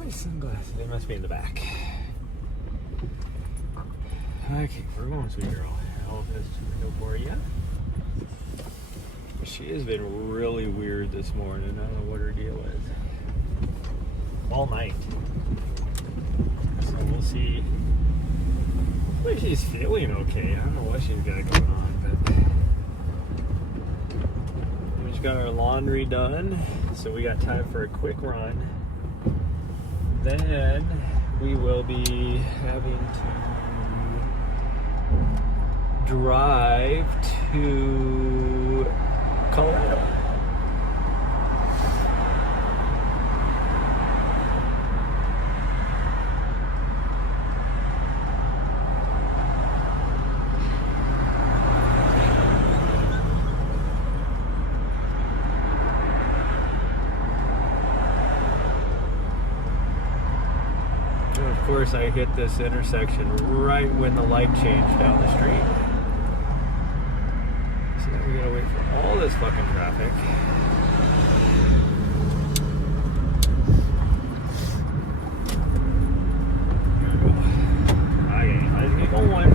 my sunglasses? They must be in the back. Okay, we're going, sweet girl. I'll open this window for you. She has been really weird this morning. I don't know what her deal is. All night. So we'll see. Hopefully she's feeling okay. I don't know what she's got going on, but we just got our laundry done, so we got time for a quick run. Then we will be having to drive to Colorado. Of course, I hit this intersection right when the light changed down the street. So now we gotta wait for all this fucking traffic. Here we go. Okay, let's get going.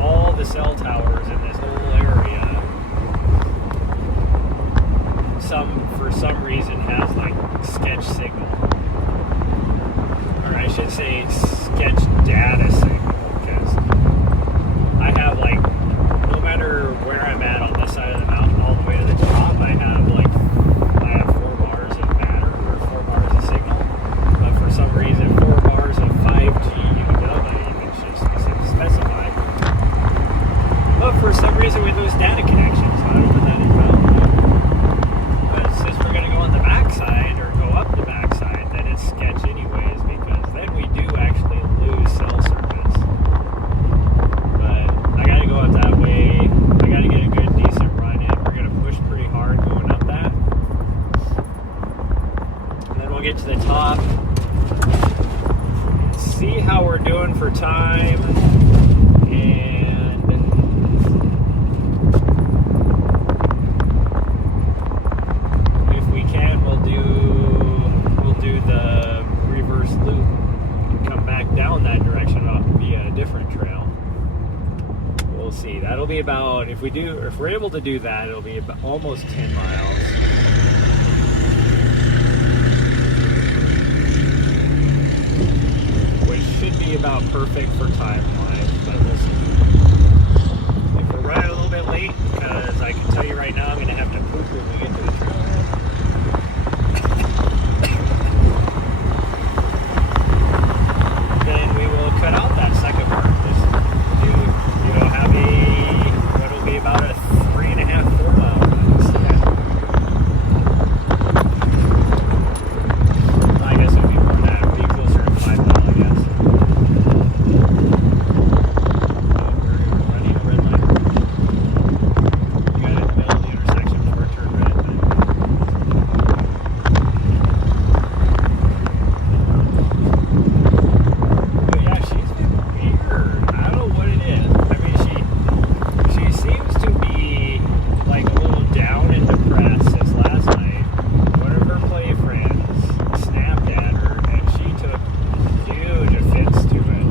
All the cell towers in this whole area, for some reason has like sketch signal, or I should say sketch data signal, because I have like, no matter where I'm at on this side of the mountain all the way to the top, I have 4 bars of matter, or 4 bars of signal, but for some reason 4 bars of 5G UW, it's just specified. But for some reason we lose data connections, so I don't know what that is about. But since we're going to go on the backside, or go up the backside, then it's sketch anyways, because then we do actually lose cell service. But I got to go up that way. I got to get a good, decent run in. We're going to push pretty hard going up that. And then we'll get to the top. See how we're doing for time. That'll be about, if we're able to do that, it'll be about almost 10 miles. Which should be about perfect for time-wise, but we'll see. If we're running a little bit late, because I can tell you right now I'm going to have to poop when we get to the trailhead. Then we will cut out that second part. Have what'll be about a 3.5-4 mile run instead. I guess it'll be more than that. It'll be closer to 5 mile, I guess. We're running a red light. You got it in the middle of the intersection before it turned red. But yeah, she's been weird. I don't know what it is. Seems to be like a little down and depressed since last night. One of her play friends snapped at her and she took huge offense to it.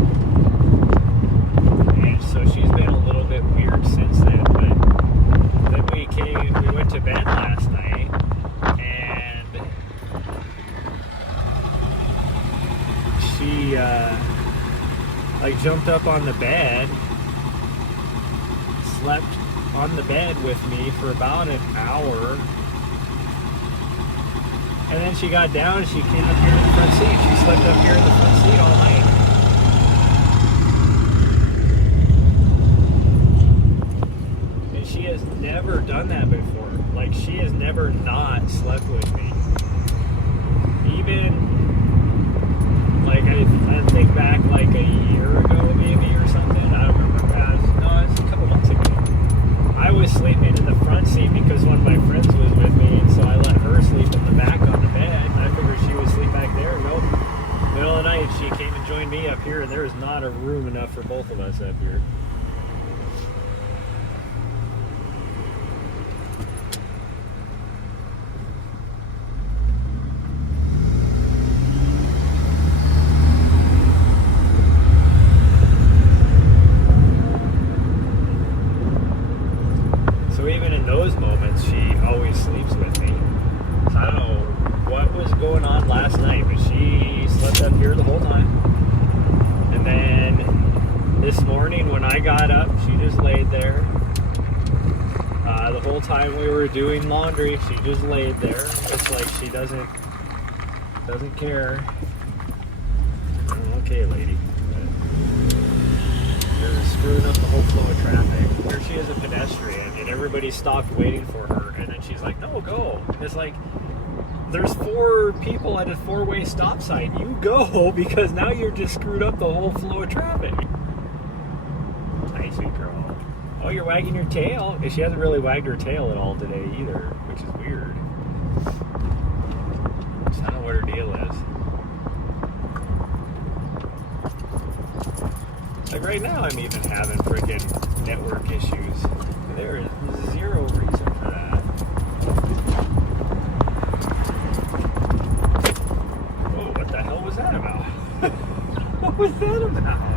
And so she's been a little bit weird since then. But then we went to bed last night and she jumped up on the bed, slept on the bed with me for about an hour, and then she got down and she came up here in the front seat. She slept up here in the front seat all night. done that before. Like, she has never not slept with me. Even, like, I think back like a year ago maybe or something. I don't remember. No, it was a couple months ago. I was sleeping in the front seat because one of my friends was with me, and so I let her sleep in the back on the bed, and I figured she would sleep back there. Nope. Middle of the night, she came and joined me up here, and there is not a room enough for both of us up here. So even in those moments, she always sleeps with me. So I don't know what was going on last night, but she slept up here the whole time. And then this morning when I got up, she just laid there. The whole time we were doing laundry, she just laid there. It's like she doesn't care. Okay, lady. You're screwing up the whole flow of traffic. Here she is, a pedestrian, and everybody stopped waiting for her, and then she's like, no, go. It's like, there's 4 people at a 4-way stop sign. You go, because now you're just screwed up the whole flow of traffic. Hi, sweet girl. Oh, you're wagging your tail? She hasn't really wagged her tail at all today either, which is weird. So I don't know what her deal is. Like right now, I'm even having freaking network issues. There is zero reason for that. Oh, what the hell was that about? What was that about?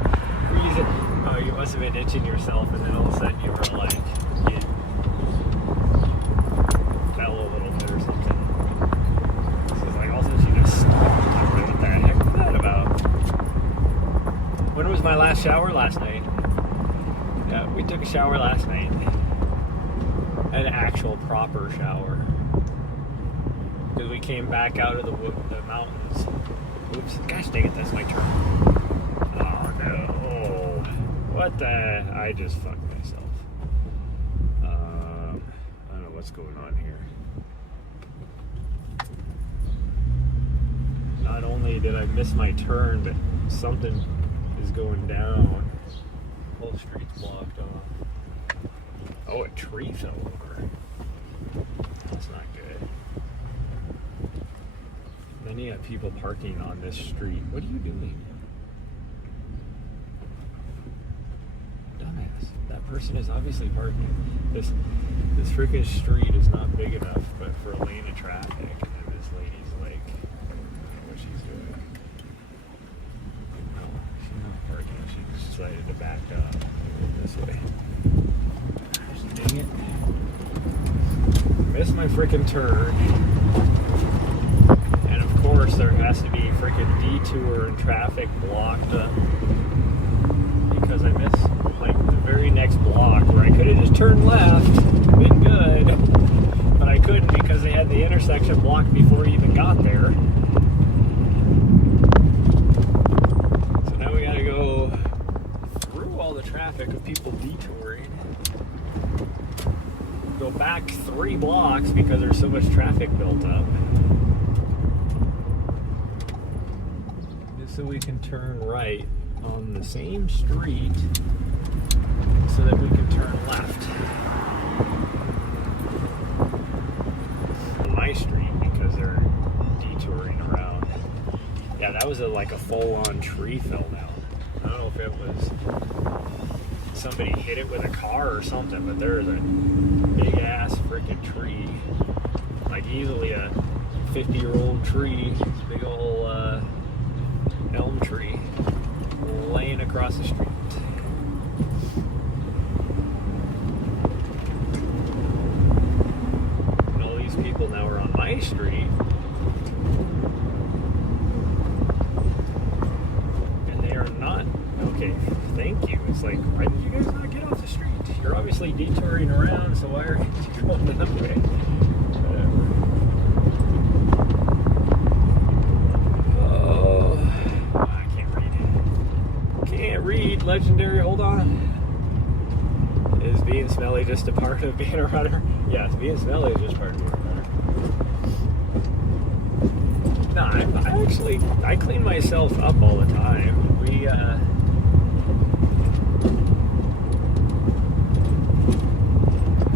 Oh, you must have been itching yourself, and then all of a sudden you were like, you fell a little bit or something. So it's like all of a sudden she just stopped. I'm like, what the heck was that about? When was my last shower? Last night. Yeah, we took a shower last night. An actual proper shower. Because we came back out of the mountains. Oops. Gosh dang it, that's my turn. Oh no. What the? I just fucked myself. I don't know what's going on here. Not only did I miss my turn, but something is going down. Whole street's blocked off. Oh, a tree fell over. That's not good. Then you have people parking on this street. What are you doing? Dumbass. That person is obviously parking. This freaking street is not big enough, but for a lane of traffic. And this lady's like, I don't know what she's doing. No, she's not parking. She decided to back up this way. Gosh, dang it. Missed my freaking turn. And of course, there has to be freaking detour and traffic blocked up. Because I missed like the very next block where I could have just turned left. Been good. But I couldn't because they had the intersection blocked before we even got there. So now we gotta go through all the traffic of people detouring. Go back 3 blocks because there's so much traffic built up. Just so we can turn right on the same street so that we can turn left on my street because they're detouring around. Yeah, that was like a full-on tree fell down. I don't know if it was somebody hit it with a car or something, but there's a big ass freaking tree, like easily a 50-year-old tree, big old elm tree laying across the street. And all these people now are on my street, and they are not okay. Thank you. It's like, why did you guys not get off the street? You're obviously detouring around, so why are you going that way? Whatever. Oh, I can't read. Can't read. Legendary, hold on. Is being smelly just a part of being a runner? Yes, being smelly is just part of being a runner. No, I clean myself up all the time.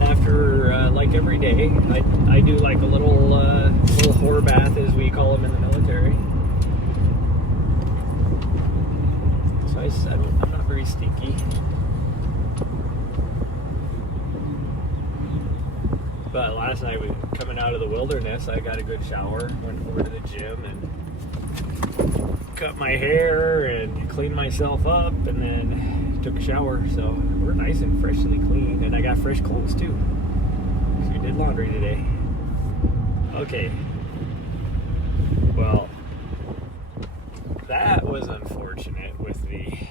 After like every day, I do like a little whore bath, as we call them in the military. So I'm not very stinky. But last night, coming out of the wilderness, I got a good shower, went over to the gym and cut my hair and cleaned myself up, and then took a shower. So we're nice and freshly clean, and I got fresh clothes too. So we did laundry today. Okay. Well, that was unfortunate with the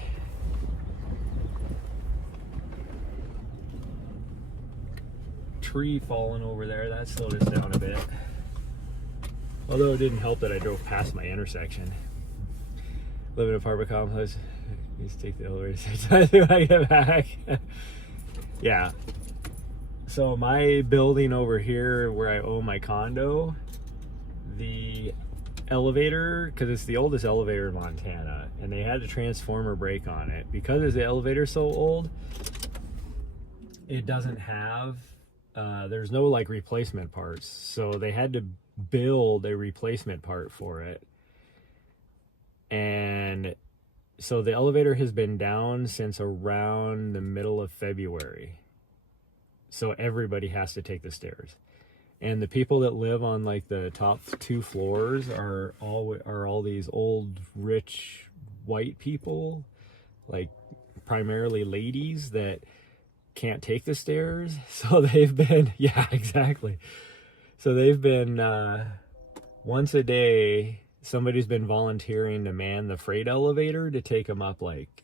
tree falling over there. That slowed us down a bit. Although it didn't help that I drove past my intersection. Live in an apartment complex. Please take the elevator 6 times when I get back. Yeah. So my building over here where I own my condo, the elevator, because it's the oldest elevator in Montana, and they had a transformer break on it. Because the elevator's so old, it doesn't have there's no like replacement parts, so they had to build a replacement part for it. And so the elevator has been down since around the middle of February, so everybody has to take the stairs. And the people that live on like the top 2 floors are all these old rich white people, like primarily ladies that can't take the stairs. So they've been, yeah, exactly. So they've been once a day, somebody's been volunteering to man the freight elevator to take them up like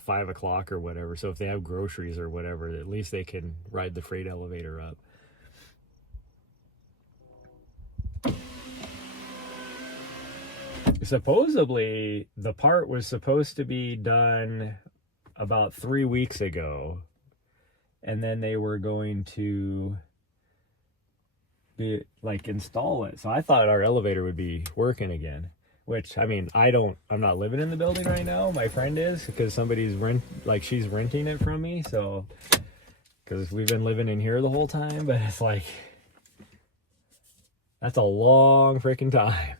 5 o'clock or whatever. So if they have groceries or whatever, at least they can ride the freight elevator up. Supposedly the part was supposed to be done about 3 weeks ago, and then they were going to be like install it. So I thought our elevator would be working again, which, I mean, I'm not living in the building right now. My friend is, because she's renting it from me. So, because we've been living in here the whole time, but it's like, that's a long freaking time.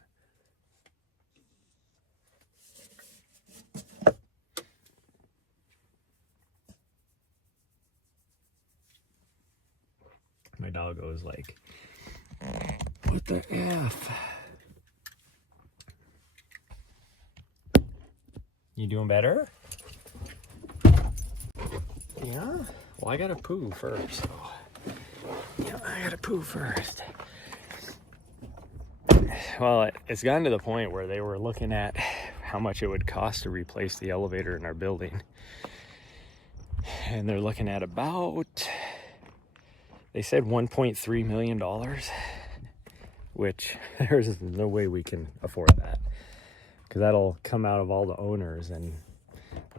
My dog goes like, what the F? You doing better? Yeah? Well, I gotta poo first. Yeah, I gotta poo first. Well, it's gotten to the point where they were looking at how much it would cost to replace the elevator in our building. And they're looking at about, they said $1.3 million, which there's no way we can afford that, because that'll come out of all the owners. And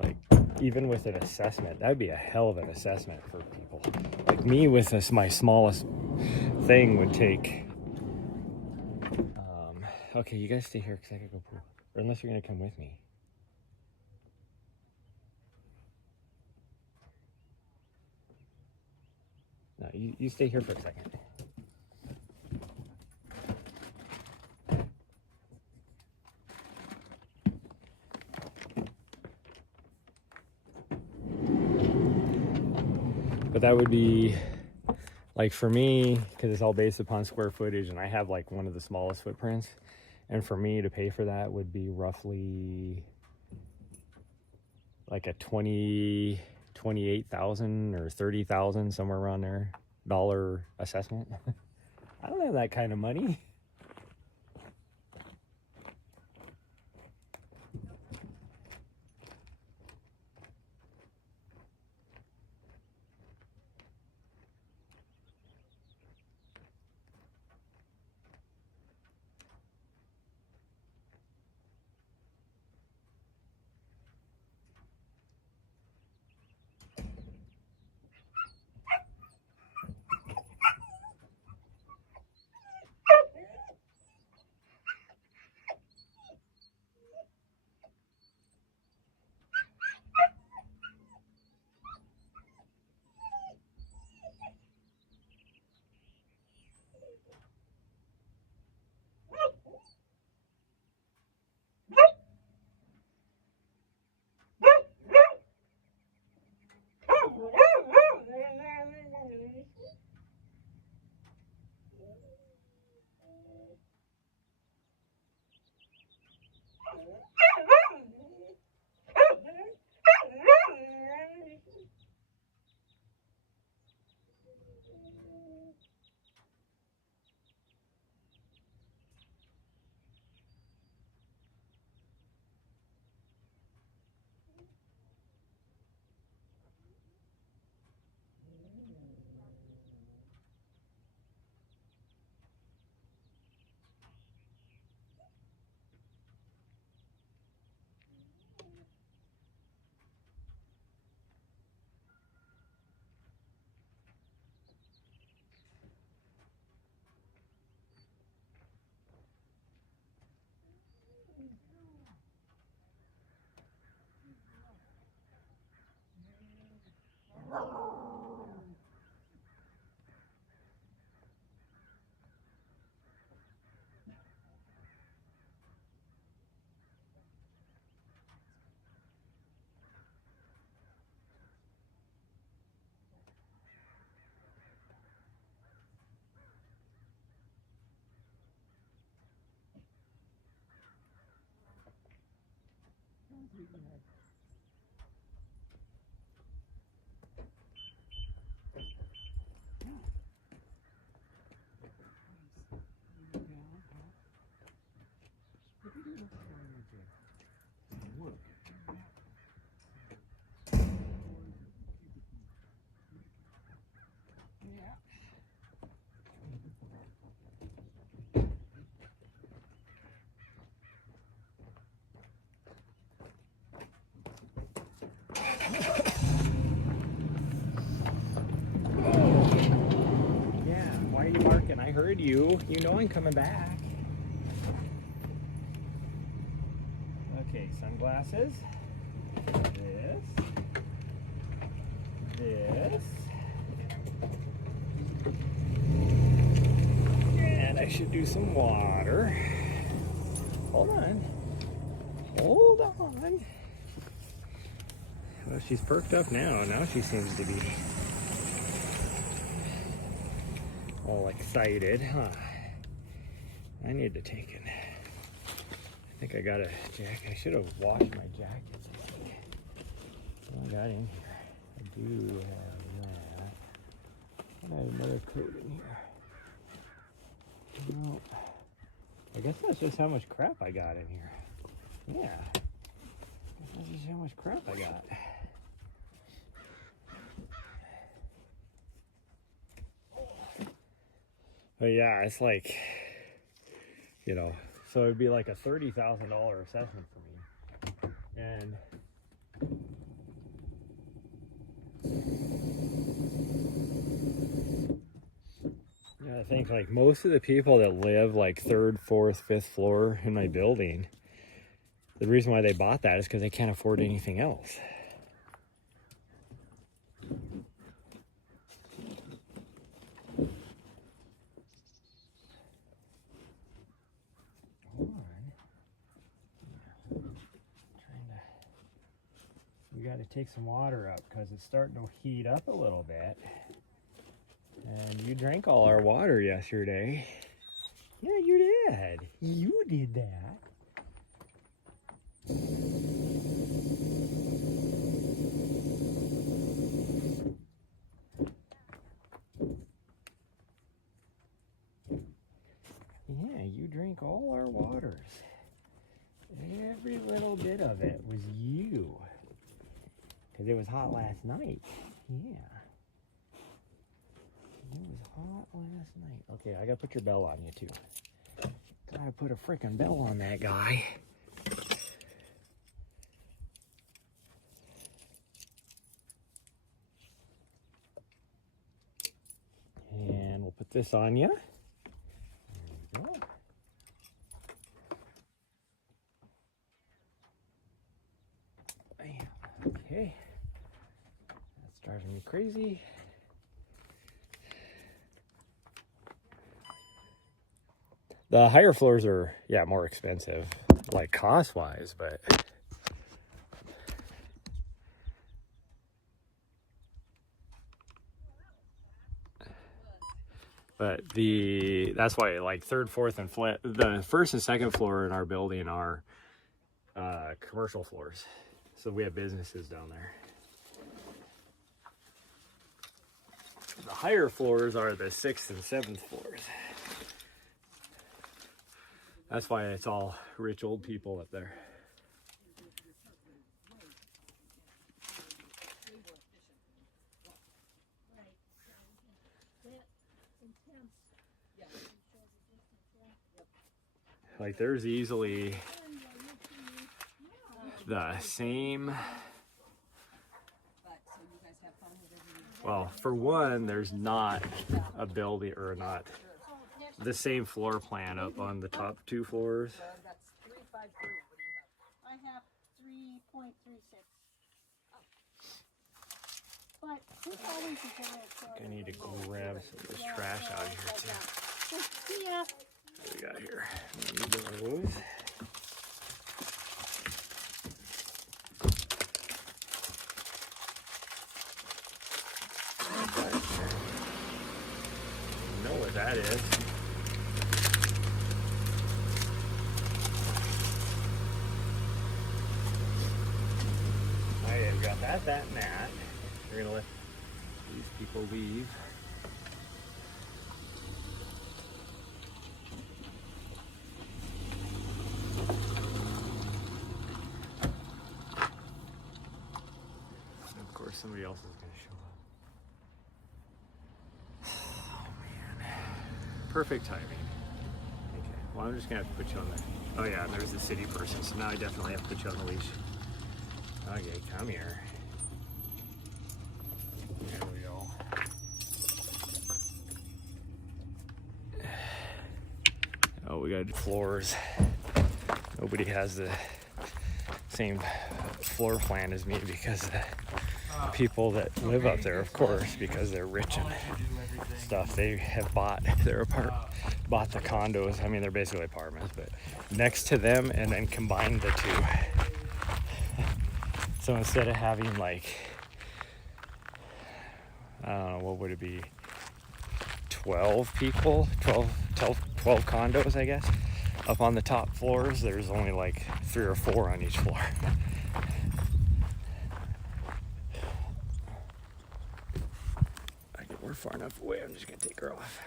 like, even with an assessment, that'd be a hell of an assessment for people. Like me with this, my smallest thing would take, okay, you guys stay here because I gotta go poo. Or unless you're gonna come with me. No, you stay here for a second. But that would be, like, for me, because it's all based upon square footage, and I have like one of the smallest footprints, and for me to pay for that would be roughly like a 28,000 or 30,000, somewhere around there, dollar assessment. I don't have that kind of money. Why are you barking? I heard you. You know I'm coming back. Okay, sunglasses. This. And I should do some water. Hold on. Well, she's perked up now. Now she seems to be all excited, huh? I need to take it. I think I got a jacket. I should have washed my jackets. What I got in here? I do have that. I have another coat in here. No. I guess that's just how much crap I got in here. Yeah. That's just how much crap I got. But yeah, it's like, you know, so it'd be like a $30,000 assessment for me. And yeah, I think like most of the people that live like 3rd, 4th, 5th floor in my building, the reason why they bought that is because they can't afford anything else. We got to take some water up because it's starting to heat up a little bit. And you drank all our water yesterday. Yeah, you did. You did that. Yeah, you drank all our waters. Every little bit of it was you. Because it was hot last night. Yeah. It was hot last night. Okay, I gotta put your bell on you too. Gotta put a freaking bell on that guy. And we'll put this on you. There you go. Bam. Okay. That's driving me crazy. The higher floors are, yeah, more expensive, like cost-wise, but that's why like 3rd, 4th, and the 1st and 2nd floor in our building are commercial floors, so we have businesses down there. The higher floors are the 6th and 7th floors. That's why it's all rich old people up there. Like there's easily the same, well, for one, there's not a building or not the same floor plan up on the top 2 floors. I have 3.36. But this always is a little short. I need to grab some of this trash out of here too. Yeah. What do we got here? We need those. I know what that is. Okay, we got that, and that. We're gonna let these people leave. And of course, somebody else is gonna show up. Oh man, perfect timing. Okay, well I'm just gonna have to put you on the. Oh yeah, and there's the city person, so now I definitely have to put you on the leash. Okay, come here. There we go. Oh, we got floors. Nobody has the same floor plan as me because the people that live up there, of course, because they're rich and stuff, they have bought their bought the condos. I mean, they're basically apartments, but next to them and then combined the two. So instead of having like, I don't know, what would it be? 12 people, 12 condos, I guess. Up on the top floors, there's only like 3 or 4 on each floor. Okay, we're far enough away. I'm just gonna take her off.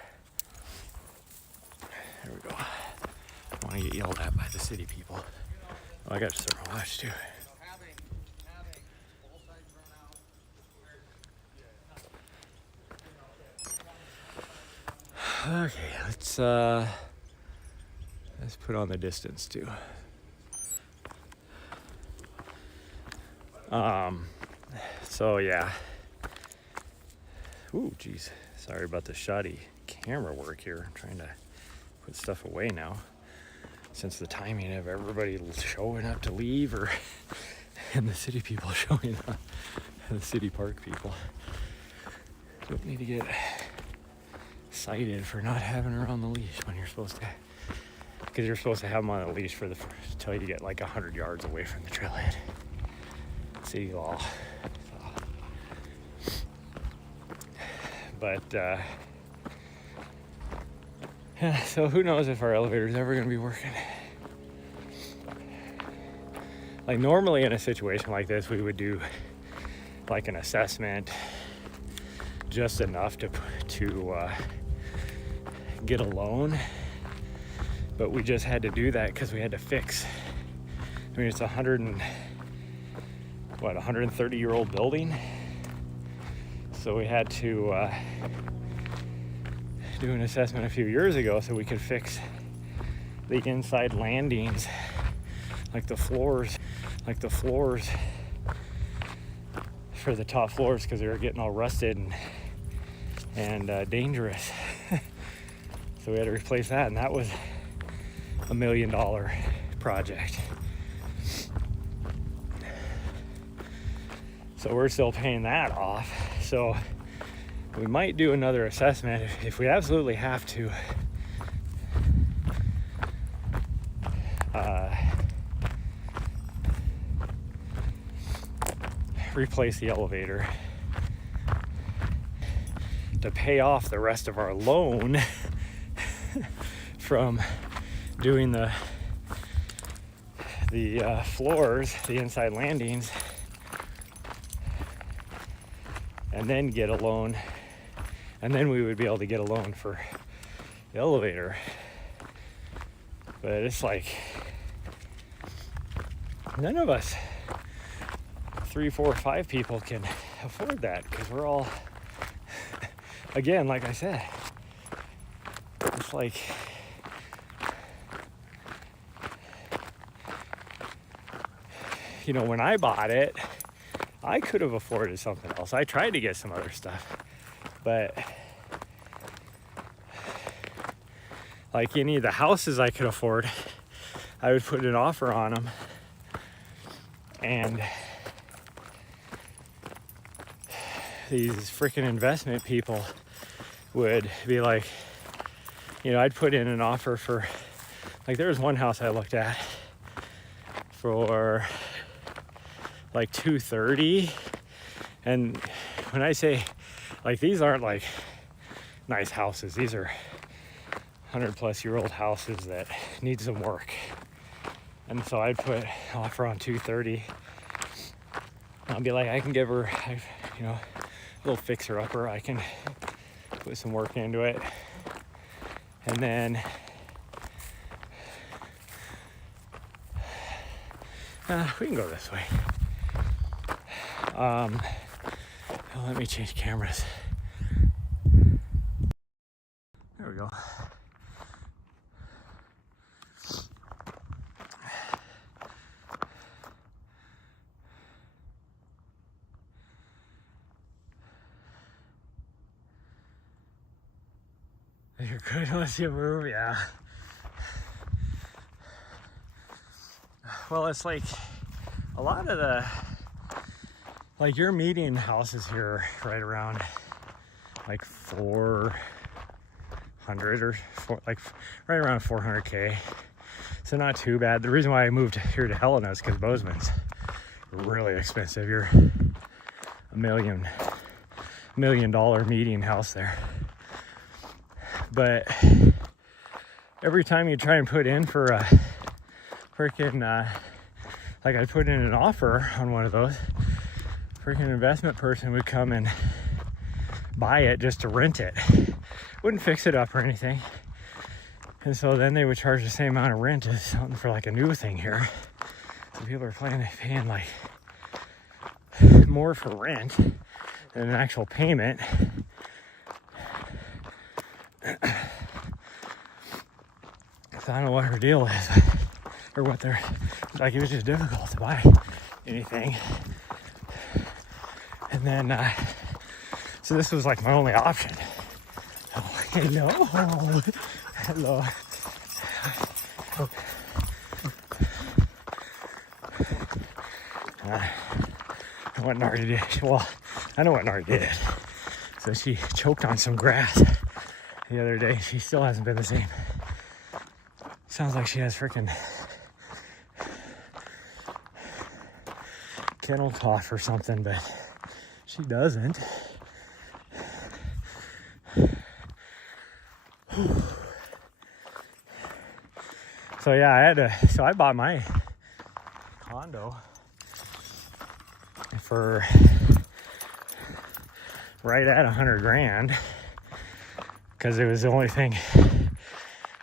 There we go. I want to get yelled at by the city people. Oh, I got to start my watch too. Okay, let's put on the distance too. So yeah. Ooh, geez. Sorry about the shoddy camera work here. I'm trying to put stuff away now. Since the timing of everybody showing up to leave or and the city people showing up, the city park people. Don't need to get cited for not having her on the leash when you're supposed to, because you're supposed to have them on the leash for the until you get like 100 yards away from the trailhead. City law. But yeah, so who knows if our elevator's ever going to be working. Like normally in a situation like this, we would do like an assessment, just enough to get a loan, but we just had to do that because we had to fix. I mean, it's 130-year-old building, so we had to do an assessment a few years ago so we could fix the inside landings, like the floors for the top floors, because they were getting all rusted and dangerous. So we had to replace that, and that was $1 million project. So we're still paying that off. So we might do another assessment if we absolutely have to. Replace the elevator to pay off the rest of our loan from doing the floors, the inside landings, and then get a loan and then we would be able to get a loan for the elevator. But it's like none of us 3, 4, 5 people can afford that, because we're all again, like I said, it's like when I bought it, I could have afforded something else. I tried to get some other stuff, but like any of the houses I could afford, I would put an offer on them, and these freaking investment people would be like, I'd put in an offer for, like, there was one house I looked at for like $230, and when I say, like, these aren't like nice houses, these are 100-plus-year-old houses that need some work. And so I'd put an offer on $230. I'll be like, I can give her, a little fixer-upper. I can put some work into it, and then we can go this way. Let me change cameras. There we go. You're good once you move, yeah. Well, it's like a lot of the, like, your median houses here right around like 400 or right around 400K. So not too bad. The reason why I moved here to Helena is because Bozeman's really expensive. You're $1 million median house there. But every time you try and put in for a freaking, like, I put in an offer on one of those, freaking investment person would come and buy it just to rent it. Wouldn't fix it up or anything. And so then they would charge the same amount of rent as something for like a new thing here. So people are paying like more for rent than an actual payment. So I don't know what her deal is, or what they're like. It was just difficult to buy anything. And then, so this was like my only option. Oh, hello. Hello. What Nari did. Well, I know what Nari did. So she choked on some grass the other day. She still hasn't been the same. Sounds like she has freaking kennel cough or something, but she doesn't. So yeah, I bought my condo for right at $100,000 because it was the only thing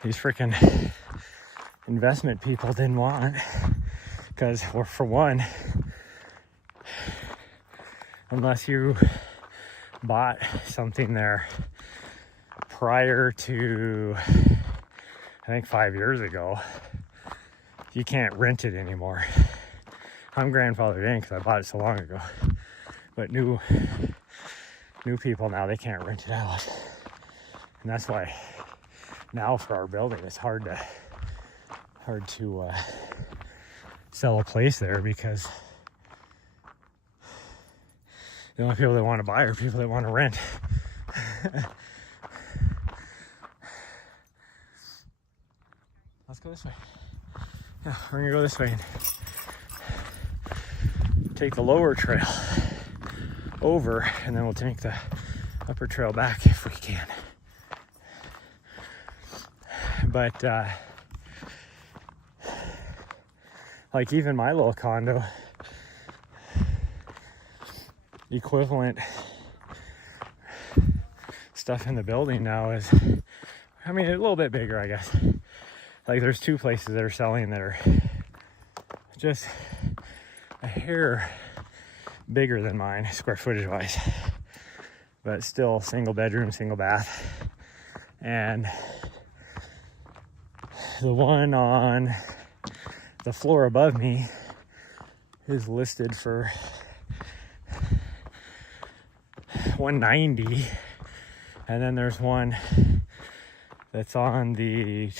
these freaking investment people didn't want. Because, for one, unless you bought something there prior to, I think 5 years ago, you can't rent it anymore. I'm grandfathered in because I bought it so long ago. But new people now, they can't rent it out. And that's why now for our building, it's hard to sell a place there, because the only people that want to buy are people that want to rent. Let's go this way. Yeah, we're gonna go this way and take the lower trail over, and then we'll take the upper trail back if we can. But like, even my little condo, stuff in the building now is, I mean, a little bit bigger, I guess. Like there's 2 places that are selling that are just a hair bigger than mine, square footage wise, but still single bedroom, single bath. And the one on the floor above me is listed for $190, and then there's one that's on the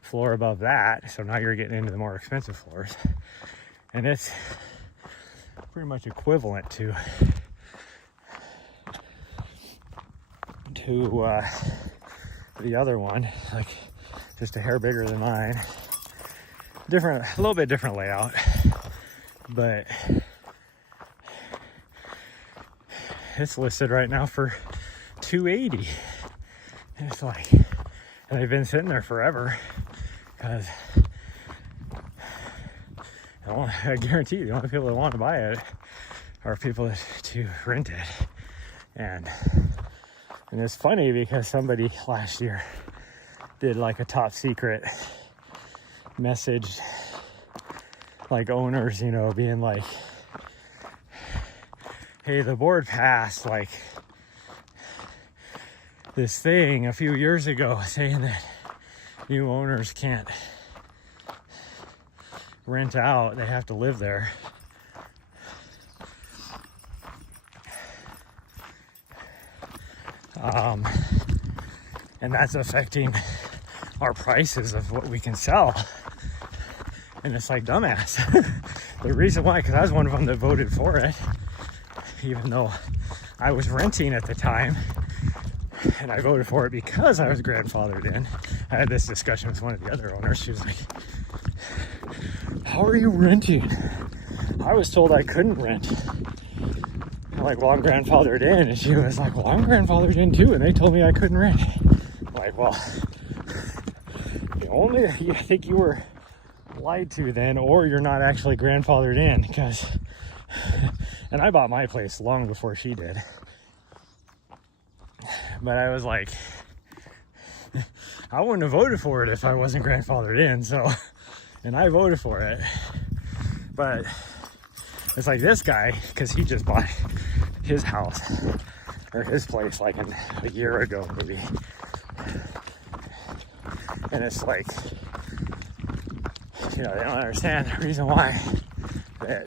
floor above that, so now you're getting into the more expensive floors, and it's pretty much equivalent to the other one, like just a hair bigger than mine. Different, a little bit different layout, but it's listed right now for $280. And it's like, and they've been sitting there forever, because I guarantee you the only people that want to buy it are people to rent it. And it's funny because somebody last year did like a top secret message, like owners, you know, being like, hey, the board passed like this thing a few years ago saying that new owners can't rent out, they have to live there. And that's affecting our prices of what we can sell. And it's like, dumbass. The reason why, because I was one of them that voted for it, even though I was renting at the time, and I voted for it because I was grandfathered in. I had this discussion with one of the other owners. She was like, how are you renting? I was told I couldn't rent. I'm like, well, I'm grandfathered in. And she was like, well, I'm grandfathered in too, and they told me I couldn't rent. I'm like, well, I think you were lied to then, or you're not actually grandfathered in, because, and I bought my place long before she did. But I was like, I wouldn't have voted for it if I wasn't grandfathered in, so, and I voted for it. But it's like this guy, because he just bought his house, or his place, like a year ago, maybe. And it's like, you know, they don't understand the reason why that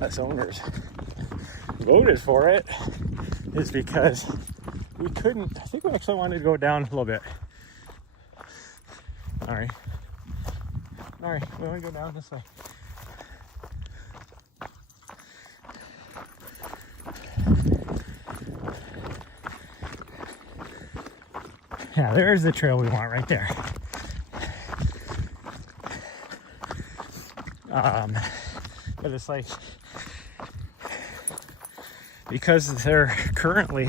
us owners voted for it is because we couldn't, I think we actually wanted to go down a little bit. All right, we want to go down this way. Yeah, there's the trail we want right there. But it's like, because they're currently,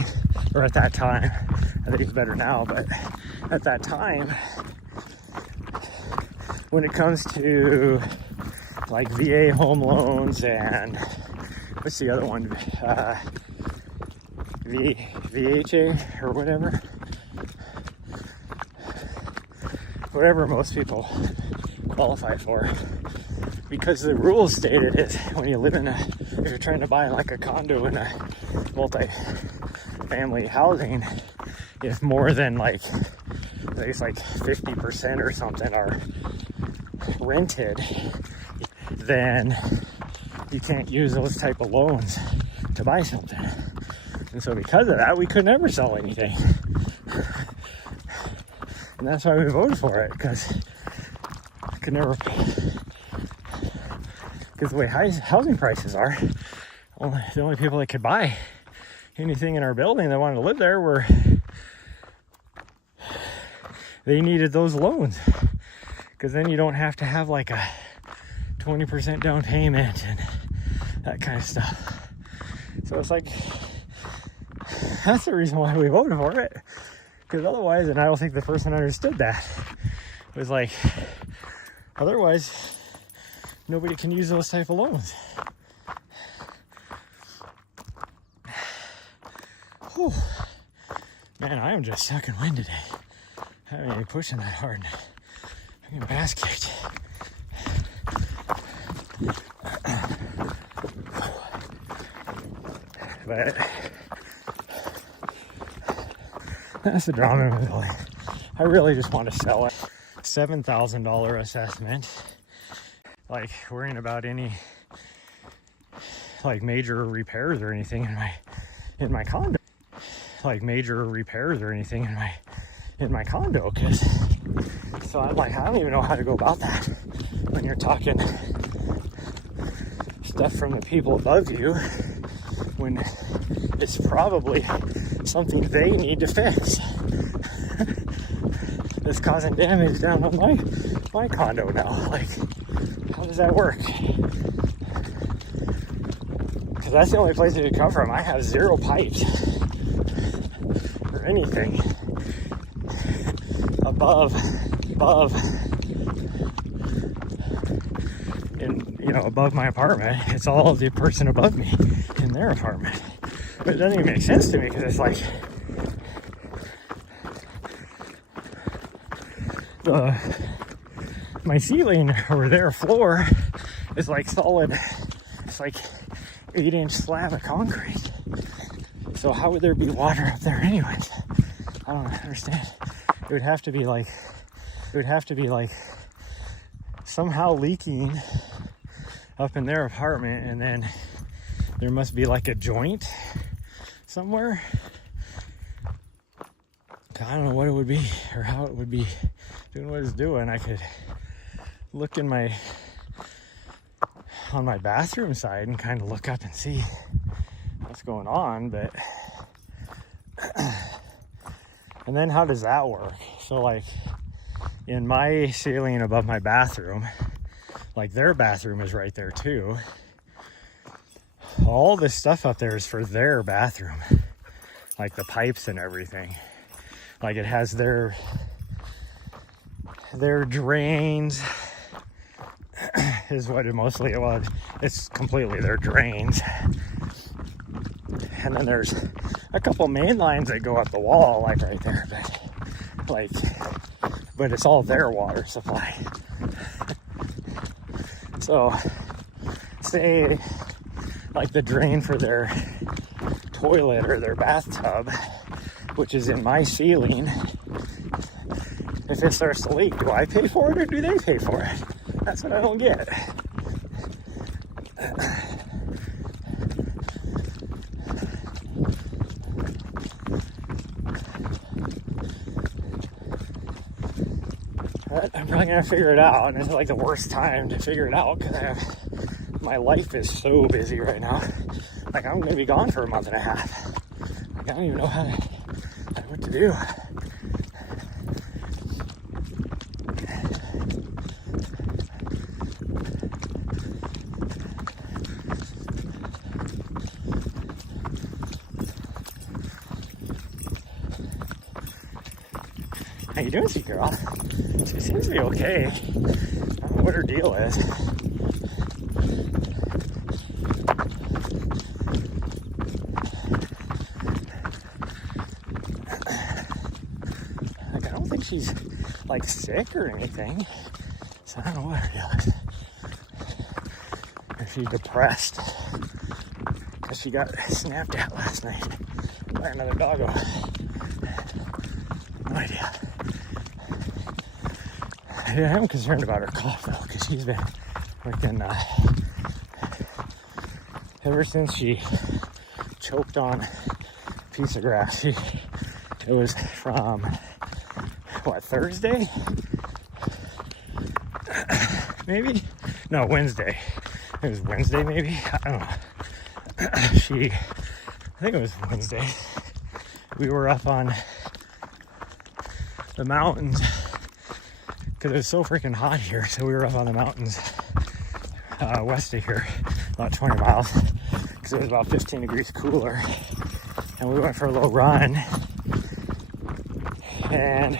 or at that time, I think it's better now, but at that time, when it comes to like VA home loans and what's the other one, VHA or whatever most people qualify for, because the rules stated is when you live in if you're trying to buy like a condo in a multi-family housing, if more than like, I think it's like 50% or something are rented, then you can't use those type of loans to buy something. And so because of that, we could never sell anything. And that's why we voted for it, because I could never, because the way housing prices are, the only people that could buy anything in our building that wanted to live there were, they needed those loans, because then you don't have to have like a 20% down payment and that kind of stuff. So it's like, that's the reason why we voted for it, because otherwise, and I don't think the person understood that, it was like, otherwise nobody can use those type of loans. Whew. Man, I am just sucking wind today. I haven't even pushing that hard. I'm getting bass kicked. But that's the drama in the building. I really just want to sell it. $7,000 assessment. Like, worrying about any like major repairs or anything in my condo. Like major repairs or anything in my condo, because so I'm like, I don't even know how to go about that when you're talking stuff from the people above you, when it's probably something they need to fix that's causing damage down on my condo now. Like, how does that work? Because that's the only place it could come from. I have zero pipes or anything above above my apartment. It's all the person above me in their apartment. But it doesn't even make sense to me, because it's like my ceiling or their floor is like solid. It's like 8-inch slab of concrete. So how would there be water up there anyways? I don't understand. It would have to be like somehow leaking up in their apartment, and then there must be like a joint somewhere. I don't know what it would be or how it would be doing what it's doing. I could look on my bathroom side and kind of look up and see what's going on, but and then how does that work? So like in my ceiling above my bathroom, like their bathroom is right there too. All this stuff up there is for their bathroom, like the pipes and everything. Like it has their drains is what it mostly was. It's completely their drains. And then there's a couple main lines that go up the wall, like right there, but it's all their water supply. So say like the drain for their toilet or their bathtub, which is in my ceiling, if it starts to leak, do I pay for it or do they pay for it? That's what I don't get. I'm probably gonna figure it out, and it's like the worst time to figure it out because my life is so busy right now. Like I'm gonna be gone for a month and a half. Like I don't even know what to do. How you doing, sweet girl? She seems to be okay. I don't know what her deal is. Like, I don't think she's like sick or anything. So I don't know what her deal is. If she's depressed because she got snapped at last night by another doggo. No idea. Yeah, I'm concerned about her cough though, because she's been freaking ever since she choked on a piece of grass. It was from what, Thursday? Maybe? No, Wednesday. It was Wednesday, maybe? I don't know. I think it was Wednesday. We were up on the mountains because it was so freaking hot here. So we were up on the mountains west of here, about 20 miles, because it was about 15 degrees cooler. And we went for a little run. And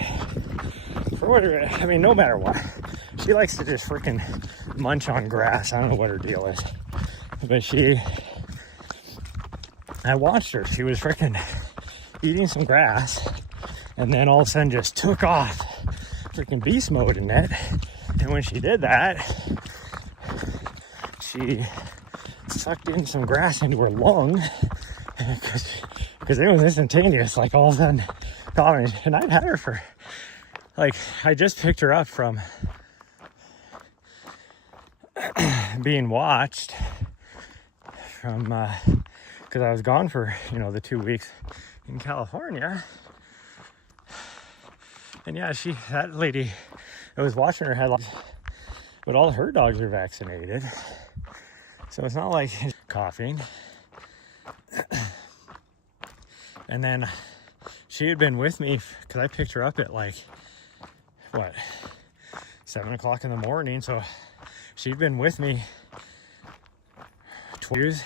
for whatever, I mean, no matter what, she likes to just freaking munch on grass. I don't know what her deal is, but I watched her. She was freaking eating some grass, and then all of a sudden just took off freaking beast mode in it. And when she did that, she sucked in some grass into her lung because it was instantaneous, like all of a sudden gone. And I've had her for, like, I just picked her up from being watched from because I was gone for, you know, the 2 weeks in California. And yeah, that lady I was watching her had, like, but all her dogs are vaccinated, so it's not like coughing. And then she had been with me because I picked her up at like 7 o'clock in the morning, so she'd been with me 12 years.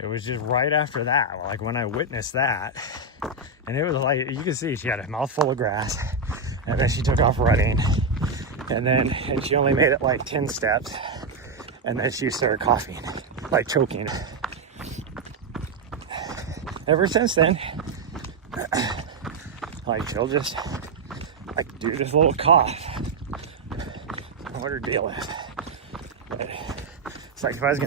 It was just right after that, like when I witnessed that, and it was like, you can see she had a mouthful of grass, and then she took off running, and she only made it like 10 steps, and then she started coughing, like choking. Ever since then, like she'll just like do this little cough. I don't know what her deal is, but it's like if I was gonna